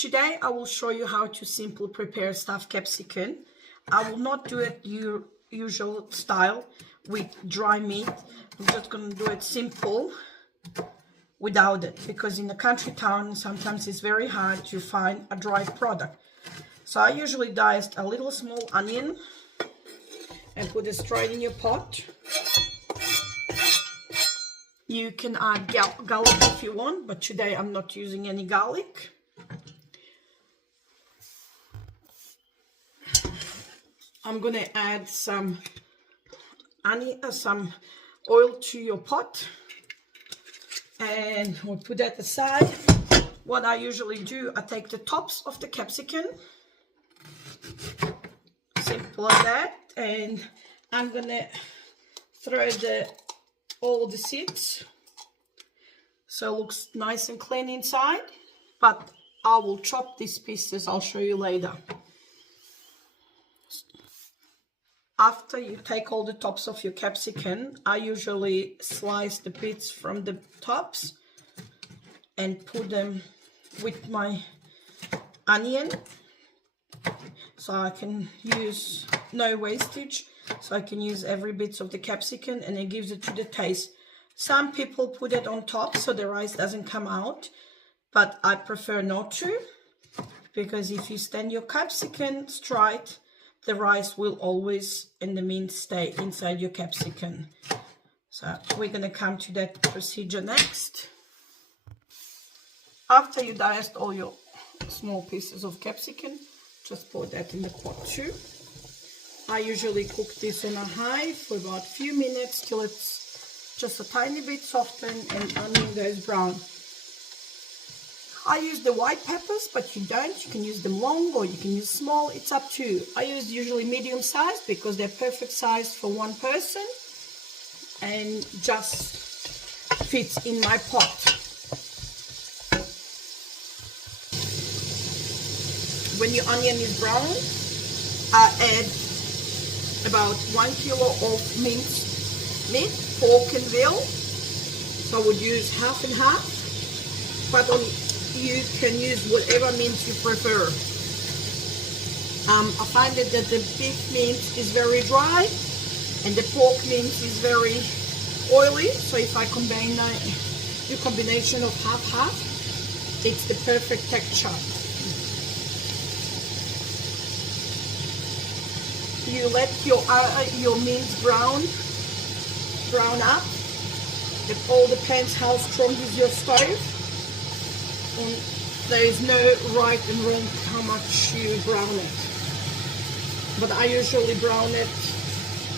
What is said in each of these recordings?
Today I will show you how to simply prepare stuffed capsicum. I will not do it your usual style with dry meat. I'm just going to do it simple without it, because in the country town sometimes it's very hard to find a dry product. So I usually dice a little small onion and put it straight in your pot. You can add garlic if you want, but today I'm not using any garlic. I'm going to add some oil to your pot, and we'll put that aside. What I usually do, I take the tops of the capsicum, simple as that, and I'm going to throw all the seeds so it looks nice and clean inside, but I will chop these pieces. I'll show you later. After you take all the tops of your capsicum, I usually slice the bits from the tops and put them with my onion, so I can use no wastage, so I can use every bit of the capsicum, and it gives it to the taste. Some people put it on top so the rice doesn't come out, but I prefer not to, because if you stand your capsicum straight, the rice will always and the mint stay inside your capsicum. So we're going to come to that procedure next. After you diced all your small pieces of capsicum, just pour that in the pot too. I usually cook this on a high for about a few minutes till it's just a tiny bit softened and onion goes brown. I use the white peppers, but you don't. You can use them long or you can use small. It's up to you. I use usually medium size because they're perfect size for one person and just fits in my pot. When your onion is brown, I add about 1 kilo of minced meat, pork and veal. So I would use half and half, but you can use whatever meat you prefer. I find that the beef meat is very dry and the pork meat is very oily, so if I combine the combination of half-half, it's the perfect texture. You let your meat brown up. It all depends how strong is your stove. And there is no right and wrong how much you brown it, but I usually brown it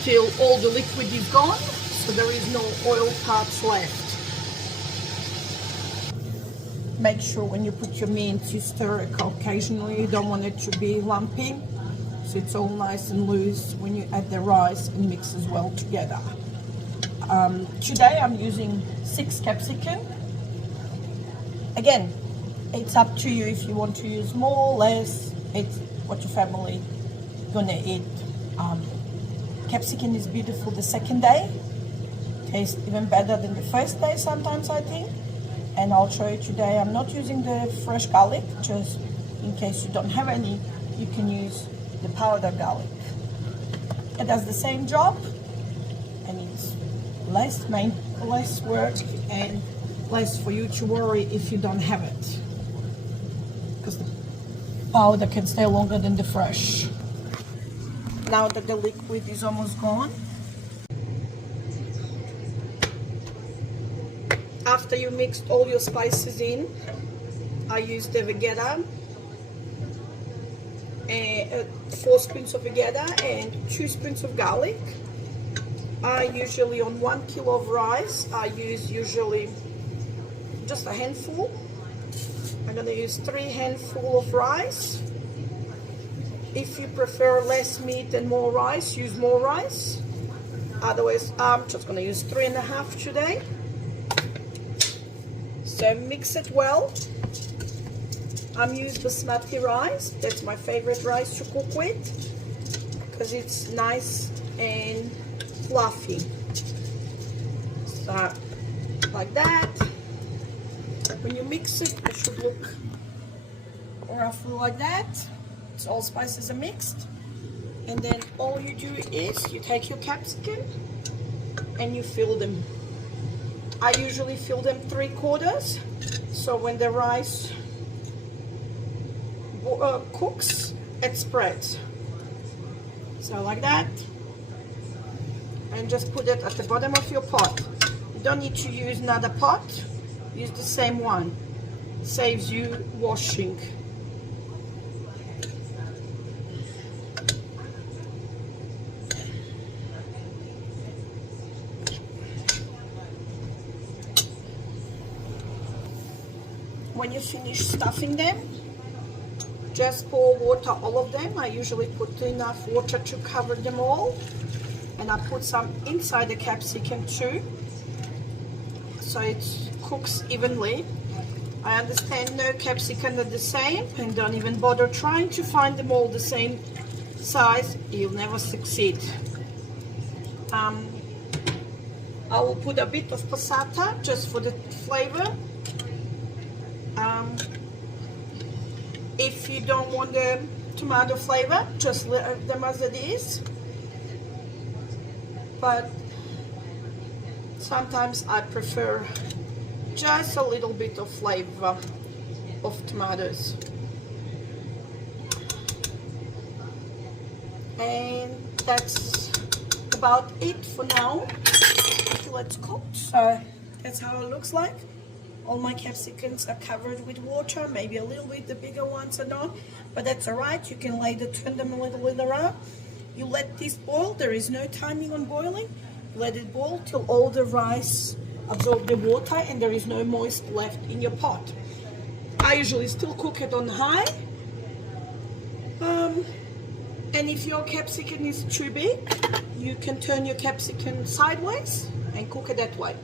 till all the liquid is gone, so there is no oil parts left. Make sure when you put your meat you stir it occasionally. You don't want it to be lumpy, so it's all nice and loose when you add the rice and mixes well together. Today I'm using 6 capsicum. Again, it's up to you if you want to use more, less. It's what your family gonna eat. Capsicum is beautiful the second day. Tastes even better than the first day sometimes, I think. And I'll show you today. I'm not using the fresh garlic, just in case you don't have any, you can use the powdered garlic. It does the same job, and it's less work and less for you to worry if you don't have it, because the powder can stay longer than the fresh. Now that the liquid is almost gone, after you mixed all your spices in, I used the vegeta, 4 spoons of vegeta and 2 spoons of garlic. I usually, on 1 kilo of rice, I use usually just a handful. I'm going to use 3 handfuls of rice. If you prefer less meat and more rice, use more rice. Otherwise, I'm just going to use 3.5 today. So mix it well. I'm using basmati rice. That's my favorite rice to cook with, because it's nice and fluffy. So like that. When you mix it, it should look roughly like that. It's all spices are mixed. And then all you do is you take your capsicum and you fill them. I usually fill them 3/4, so when the rice cooks, it spreads. So like that. And just put it at the bottom of your pot. You don't need to use another pot. Use the same one. Saves you washing. When you finish stuffing them, just pour water all of them. I usually put enough water to cover them all. And I put some inside the capsicum too, so it cooks evenly. I understand no capsicum are the same, and don't even bother trying to find them all the same size. You'll never succeed. I will put a bit of passata just for the flavor. If you don't want the tomato flavor, just leave them as it is. But sometimes I prefer just a little bit of flavor of tomatoes. And that's about it for now. Let's cook. So that's how it looks like. All my capsicums are covered with water, maybe a little bit, the bigger ones are not, but that's alright. You can later turn them a little around. You let this boil. There is no timing on boiling. Let it boil till all the rice absorb the water and there is no moist left in your pot. I usually still cook it on high. And if your capsicum is too big, you can turn your capsicum sideways and cook it that way.